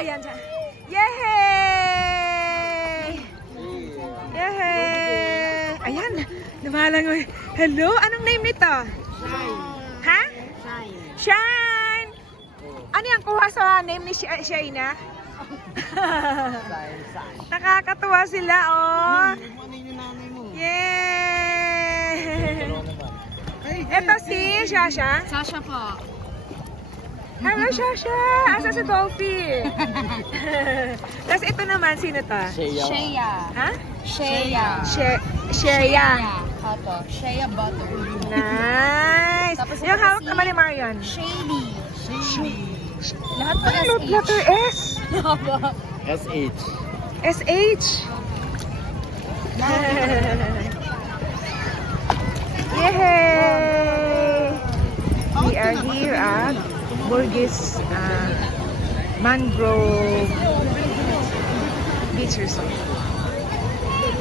ba yan? Yehey! Yehey! Ayan, lumalangoy. Hello, anong name nito? Shine. Ha? Shine. Shine! Ano yan, kuha sa name ni Shaina? Nakakatuwa sila, oh. Ano yung nanay mo? Yay! Ito si Shasha. Sasha po. Hello, Shasha! Asa si Dolphy? Tapos ito naman, sino to? Shea. Ha? Shea. Shea. Opo. Shea Butter. Nice! Tapos Yung ito hawak si- naman ni Marion. Shady. Lahat po Ano, SH. letter S? Opo. SH. SH? Yay! We are here at Burgess Mangrove Beach Resort.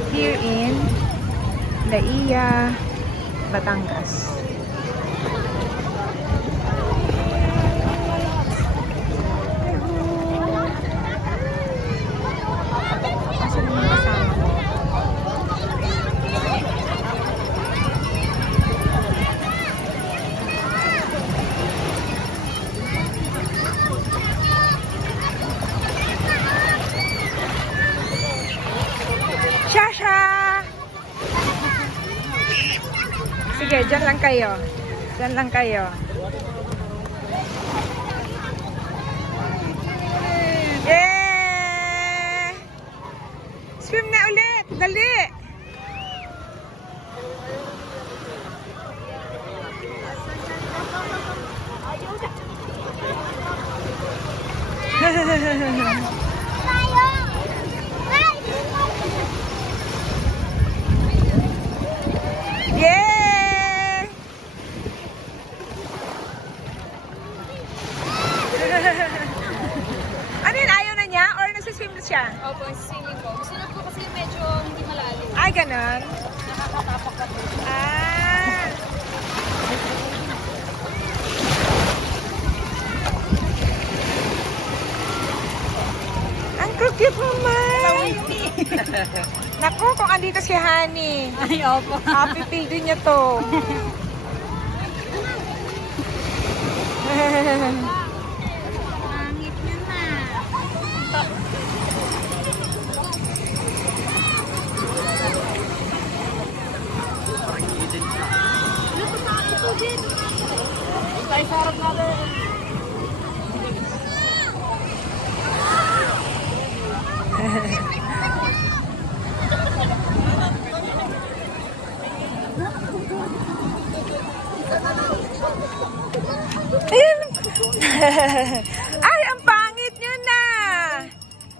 Here in Laia, Batangas. Asan yung mga kasama ko? Shasha! Sige, dyan lang kayo. Dyan lang kayo. Yay! Swim na ulit! Dali! Yay! Ano yun? Ayaw na niya? Or nagsiswim na siya? Opo, swimming po. Gusto na po kasi medyo hindi malalim. Ay, ganun. Nakakatapak ka po. Ah! Ang cute naman! Naku, kung andito si Honey. Ay, opo. Happy feel din niya to. Pangit nyo na. Ay, sarap natin. Ayun. Ay, ang pangit niyo na.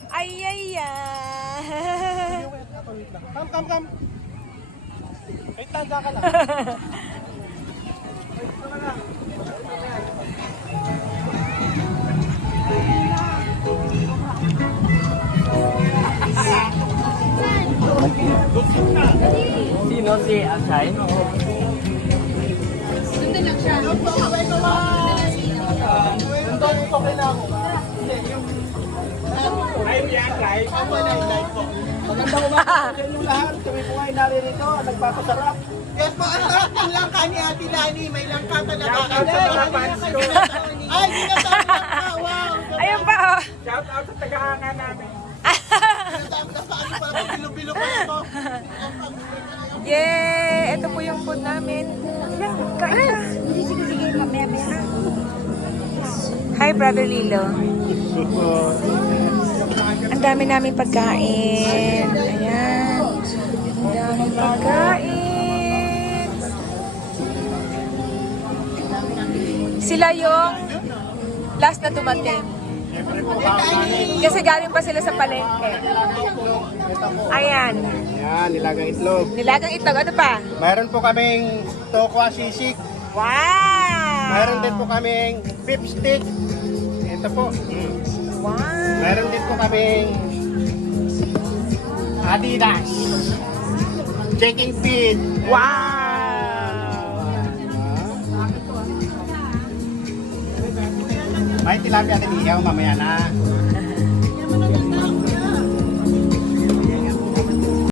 Ay, ay, ay. Kam. Ay, tanda ka lang. Sino si Ashay? Sundin lang siya. Ay, yan, live. Ako na yung live ko. Magandang umaga sa inyo lahat. Kami po ay naririto. Nagpapasarap. Yes po, ang sarap ng langka ni Ate Lani. May langka talaga. Shout out sa mga fans ko. Ay, hindi na tayo langka. Wow. Ayun pa, oh. Shout out sa tagahanga namin. Paano para bilo-bilo pa ito? Yay! Ito po yung food namin. Yan, kain na. Sige, mamaya. Hi, Brother Lilo. Ang dami namin pagkain. Ayan. Ang dami pagkain. Sila yung last na dumating. Kasi galing pa sila sa palengke. Ayan. Yan, nilagang itlog. Nilagang itlog. Ano pa? Mayroon po kaming tokwa sisig. Wow! Mayroon din po kaming beef stick. Ito po. Wow! Mayroon din po kaming Adidas. Checking feed. Wow! May tilapia at ihaw mamaya na.